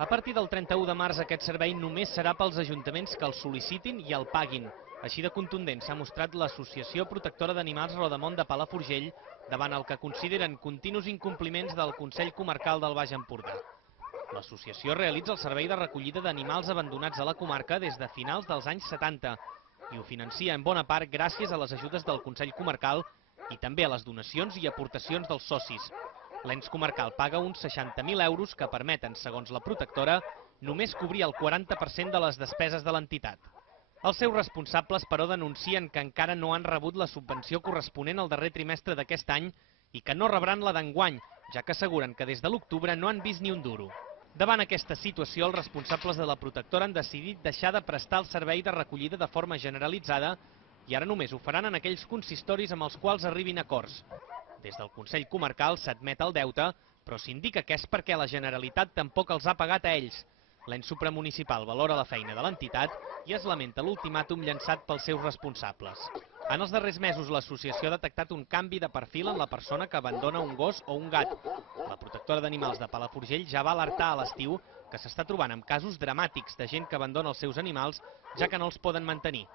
A partir del 31 de març aquest servei només serà pels ajuntaments que el sol·licitin i el paguin. Així de contundent s'ha mostrat l'Associació Protectora d'Animals Rodamont de Palafrugell davant el que consideren continus incompliments del Consell Comarcal del Baix Empordà. L'associació realitza el servei de recollida d'animals abandonats a la comarca des de finals dels anys 70 i ho financia en bona part gràcies a les ajudes del Consell Comarcal i també a les donacions i aportacions dels socis. L'ens comarcal paga uns 60.000 euros que permeten, segons la protectora, només cobrir el 40% de les despeses de l'entitat. Els seus responsables, però, denuncien que encara no han rebut la subvenció corresponent al darrer trimestre d'aquest any i que no rebran la d'enguany, ja que asseguren que des de l'octubre no han vist ni un duro. Davant aquesta situació, els responsables de la protectora han decidit deixar de prestar el servei de recollida de forma generalitzada i ara només ho faran en aquells consistoris amb els quals arribin acords. Des del Consell Comarcal s'admet el deute, però s'indica que és perquè la Generalitat tampoc els ha pagat a ells. L'ens supramunicipal valora la feina de l'entitat i es lamenta l'ultimàtum llançat pels seus responsables. En els darrers mesos, l'associació ha detectat un canvi de perfil en la persona que abandona un gos o un gat. La protectora d'animals de Palafrugell ja va alertar a l'estiu que s'està trobant amb casos dramàtics de gent que abandona els seus animals ja que no els poden mantenir.